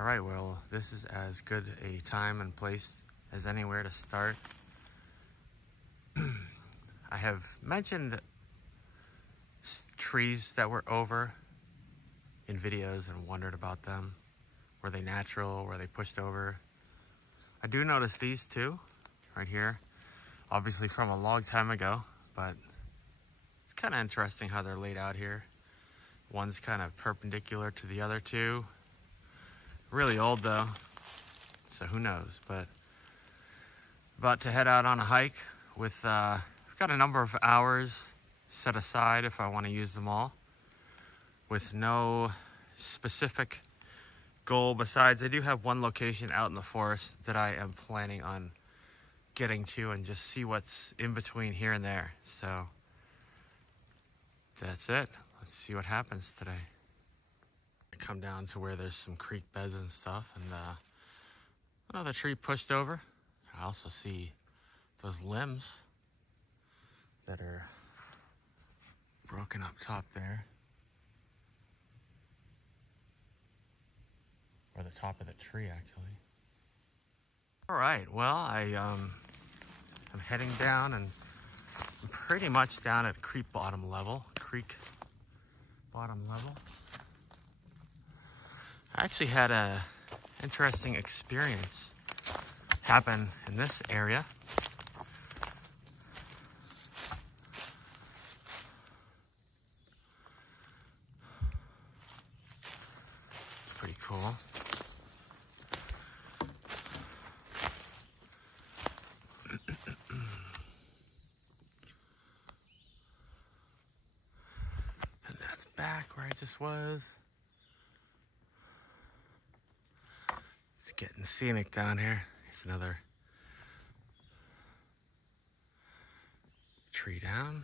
All right, well, this is as good a time and place as anywhere to start. I have mentioned trees that were over in videos and wondered about them. Were they natural? Were they pushed over? I do notice these two right here, obviously from a long time ago, but it's kind of interesting how they're laid out here. One's kind of perpendicular to the other two. Really old though, so who knows, but about to head out on a hike with, I've got a number of hours set aside if I want to use them all, with no specific goal besides I do have one location out in the forest that I am planning on getting to and just see what's in between here and there. So that's it. Let's see what happens today. I come down to where there's some creek beds and stuff, and another tree pushed over. I also see those limbs that are broken up top there, or the top of the tree actually. All right, well, I'm heading down, and I'm pretty much down at creek bottom level. I actually had a interesting experience happen in this area. It's pretty cool. And that's back where I just was. It's getting scenic down here. Here's another tree down.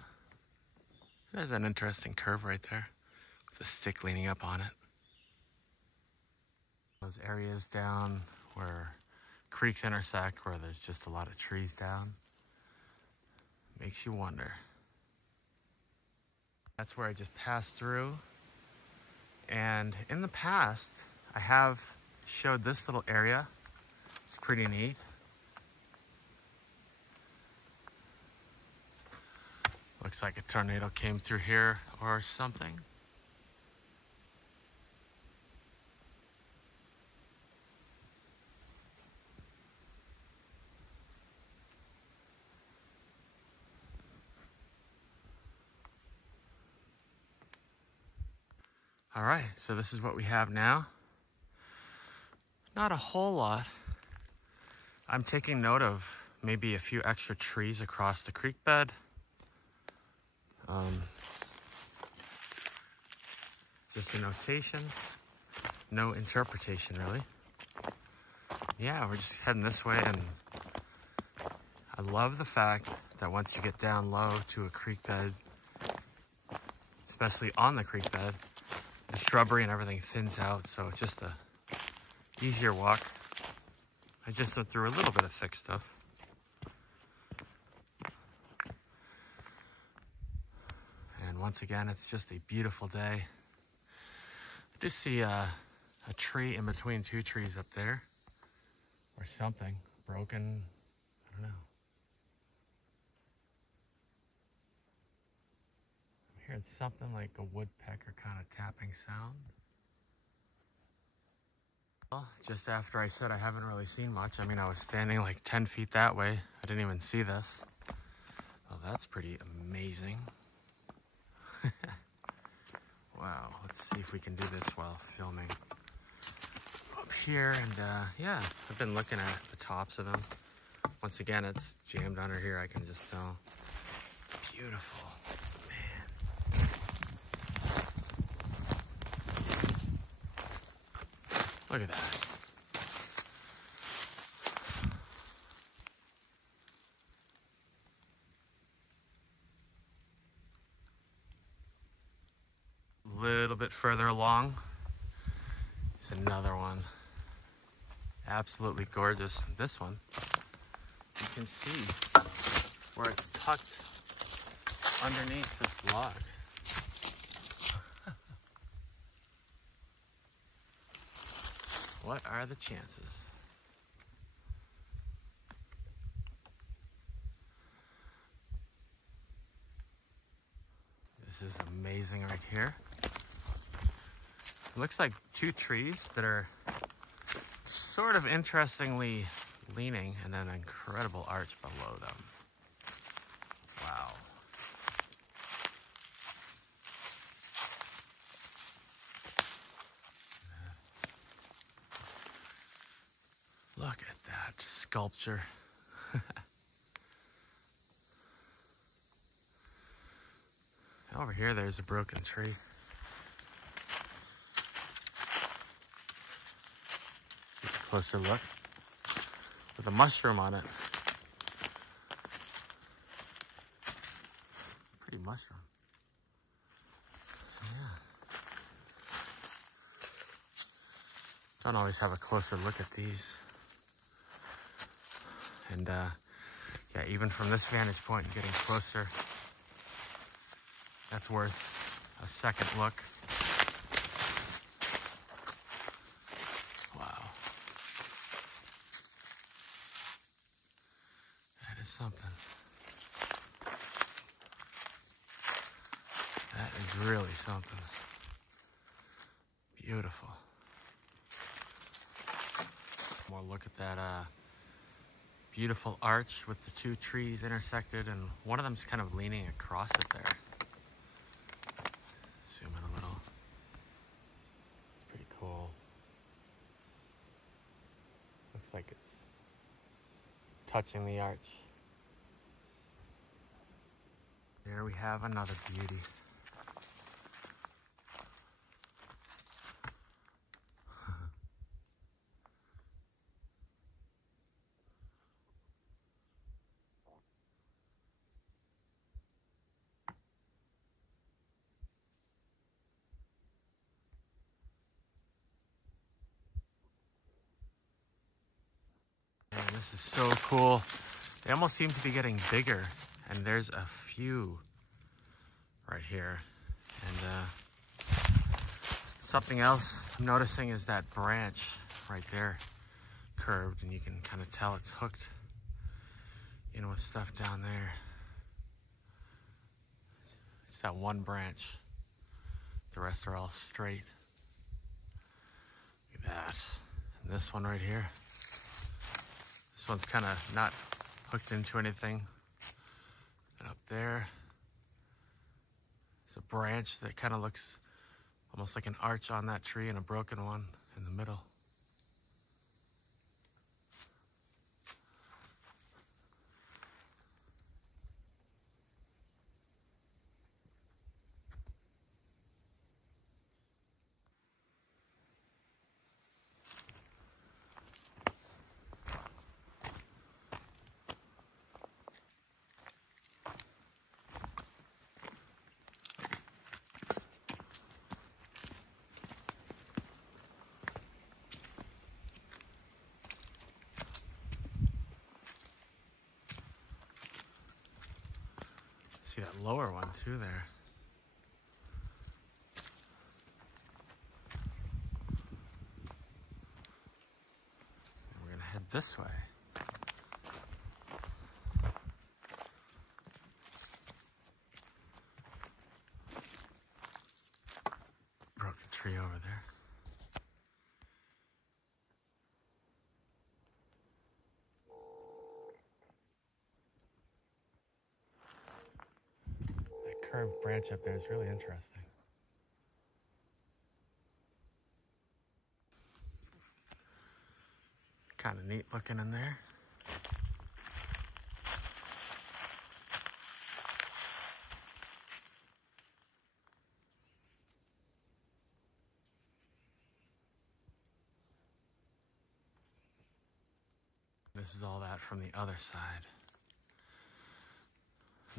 There's an interesting curve right there with a stick leaning up on it. Those areas down where creeks intersect, where there's just a lot of trees down, makes you wonder. That's where I just passed through. And in the past, I have showed this little area. It's pretty neat. Looks like a tornado came through here or something. All right, so this is what we have now. Not a whole lot. I'm taking note of maybe a few extra trees across the creek bed. Just a notation, no interpretation really. Yeah, we're just heading this way, and I love the fact that once you get down low to a creek bed, especially on the creek bed, the shrubbery and everything thins out, so it's just a easier walk. I just went through a little bit of thick stuff. And once again, it's just a beautiful day. I do see a tree in between two trees up there, or something broken. I don't know. I'm hearing something like a woodpecker kind of tapping sound. Well, just after I said I haven't really seen much, I mean, I was standing like 10 feet that way. I didn't even see this. Well, that's pretty amazing. Wow, let's see if we can do this while filming. Up here, and yeah, I've been looking at the tops of them. Once again, it's jammed under here, I can just tell. Beautiful, man. Look at that. A little bit further along is another one. Absolutely gorgeous. This one, you can see where it's tucked underneath this log. What are the chances? This is amazing right here. It looks like two trees that are sort of interestingly leaning, and then an incredible arch below them. Wow. Look at that sculpture. Over here, there's a broken tree. Take a closer look with a mushroom on it. Pretty mushroom. Yeah. Don't always have a closer look at these. And yeah, even from this vantage point, getting closer, that's worth a second look. Wow. That is something. That is really something. Beautiful. More look at that beautiful arch with the two trees intersected, and one of them's kind of leaning across it there. Zoom in a little. It's pretty cool. Looks like it's touching the arch. There we have another beauty. Man, this is so cool. They almost seem to be getting bigger, and there's a few right here. And something else I'm noticing is that branch right there curved, and you can kind of tell it's hooked in with stuff down there. It's that one branch. The rest are all straight. Look at that. And this one right here. This one's kind of not hooked into anything. And up there, it's a branch that kind of looks almost like an arch on that tree, and a broken one in the middle. See that lower one too there. And we're gonna head this way. Broken tree over there. Curved branch up there is really interesting. Kind of neat looking in there. This is all that from the other side.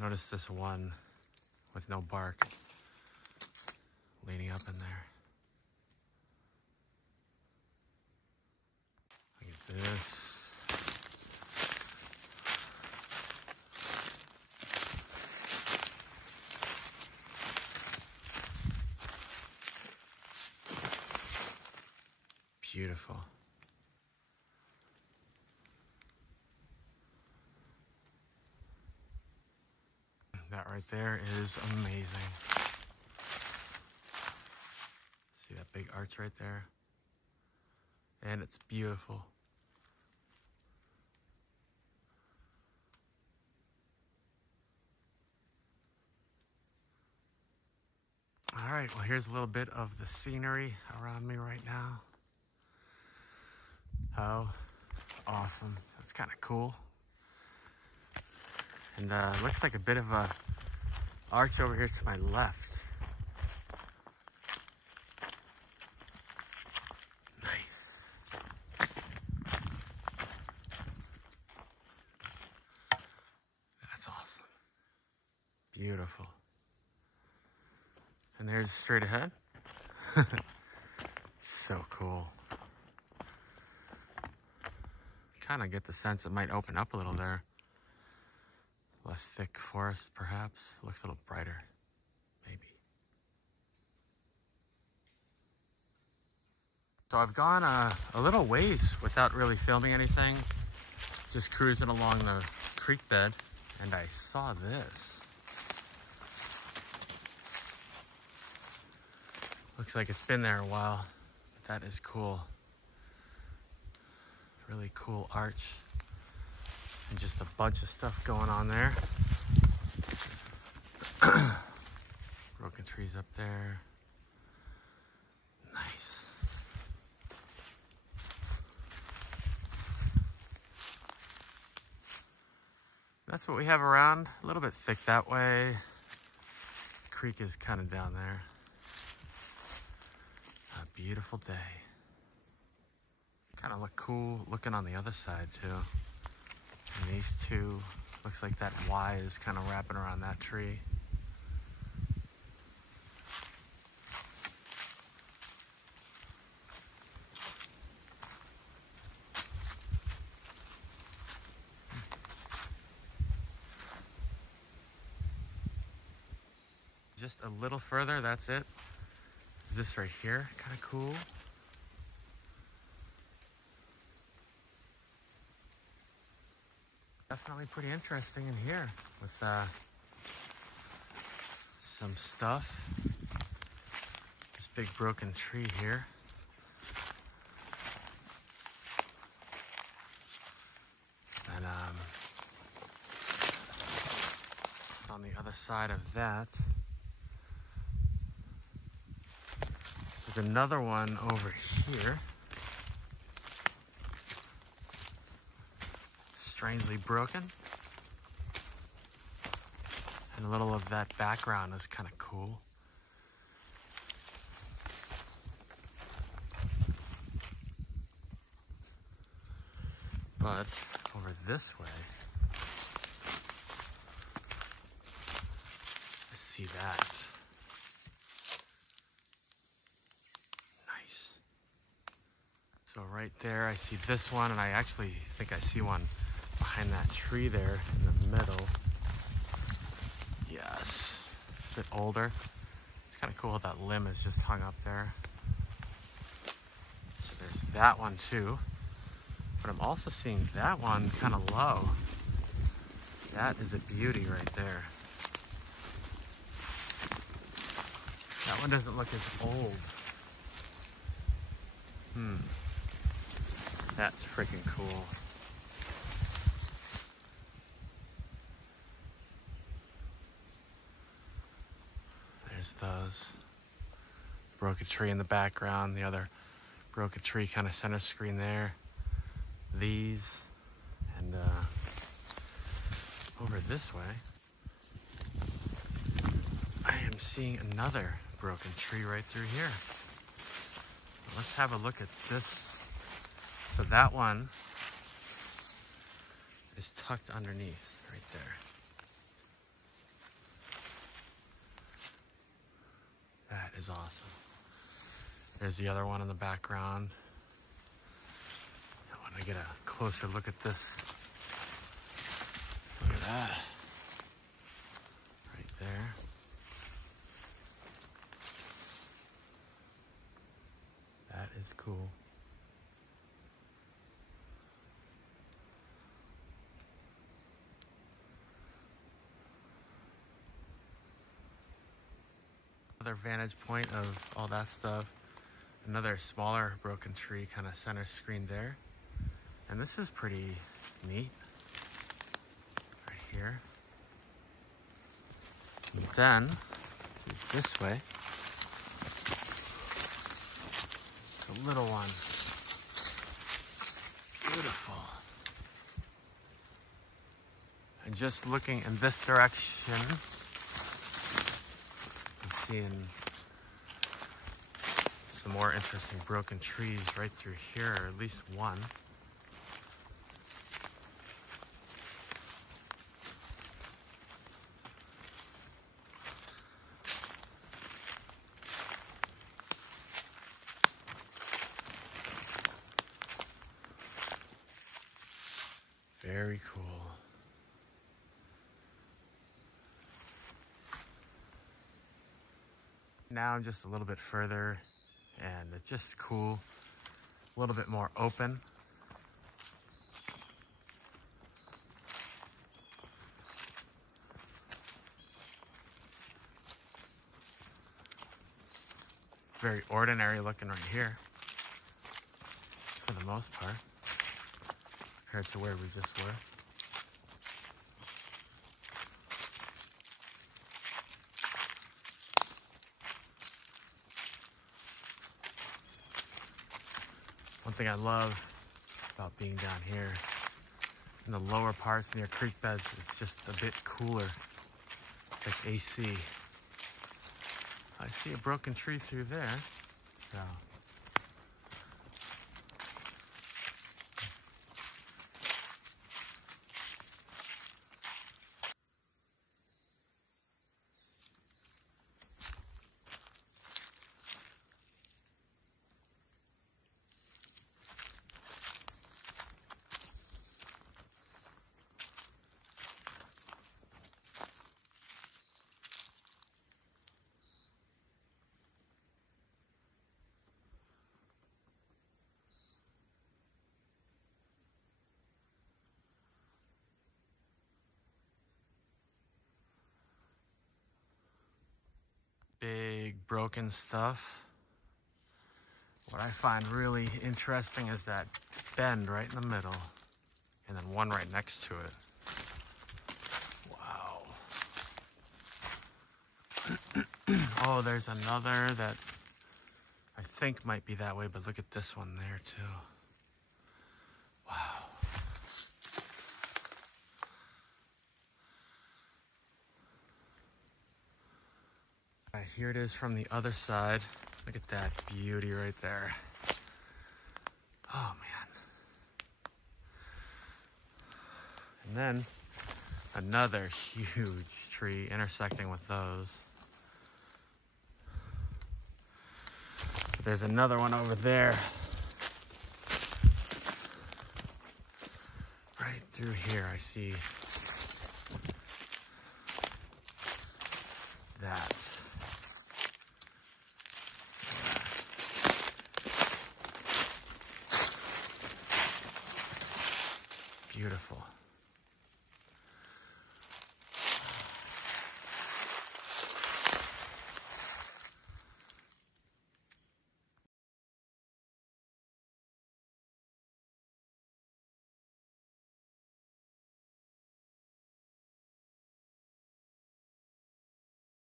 Notice this one with no bark leaning up in there. Look at this. Beautiful. That right there is amazing. See that big arch right there? And it's beautiful. All right, well, here's a little bit of the scenery around me right now. Oh, awesome. That's kind of cool. And looks like a bit of a arch over here to my left. Nice. That's awesome. Beautiful. And there's straight ahead. So cool. Kind of get the sense it might open up a little there. Less thick forest, perhaps. Looks a little brighter, maybe. So I've gone a little ways without really filming anything. Just cruising along the creek bed, and I saw this. Looks like it's been there a while, but that is cool. Really cool arch. And just a bunch of stuff going on there. Broken trees up there. Nice. That's what we have around. A little bit thick that way. The creek is kind of down there. A beautiful day. Kind of look cool looking on the other side too. And these two, looks like that Y is kind of wrapping around that tree. Just a little further, that's it. Is this right here? Kind of cool. Definitely pretty interesting in here with some stuff. This big broken tree here. And on the other side of that, there's another one over here. Strangely broken. And a little of that background is kind of cool. But over this way, I see that. Nice. So right there, I see this one, and I actually think I see one behind that tree there in the middle. Yes, a bit older. It's kind of cool how that limb is just hung up there. So there's that one too. But I'm also seeing that one kind of low. That is a beauty right there. That one doesn't look as old. That's freaking cool. There's those. Broken tree in the background, the other broken tree kind of center screen there. These, and over this way, I am seeing another broken tree right through here. Let's have a look at this. So that one is tucked underneath right there. That is awesome. There's the other one in the background. I want to get a closer look at this. Look at that. Right there. That is cool. another vantage point of all that stuff. Another smaller broken tree kind of center screen there. And this is pretty neat right here. And then, do it this way. It's a little one. Beautiful. And just looking in this direction, I'm seeing some more interesting broken trees right through here, or at least one. Very cool. Now I'm just a little bit further and it's just cool, a little bit more open. Very ordinary looking right here, for the most part, compared to where we just were. One thing I love about being down here in the lower parts near creek beds, it's just a bit cooler. It's like AC. I see a broken tree through there, so. Big broken stuff. What I find really interesting is that bend right in the middle and then one right next to it. Wow. Oh, there's another that I think might be that way, but look at this one there too. Wow. All right, here it is from the other side. Look at that beauty right there. Oh man. And then another huge tree intersecting with those. But there's another one over there. Right through here I see that. Beautiful.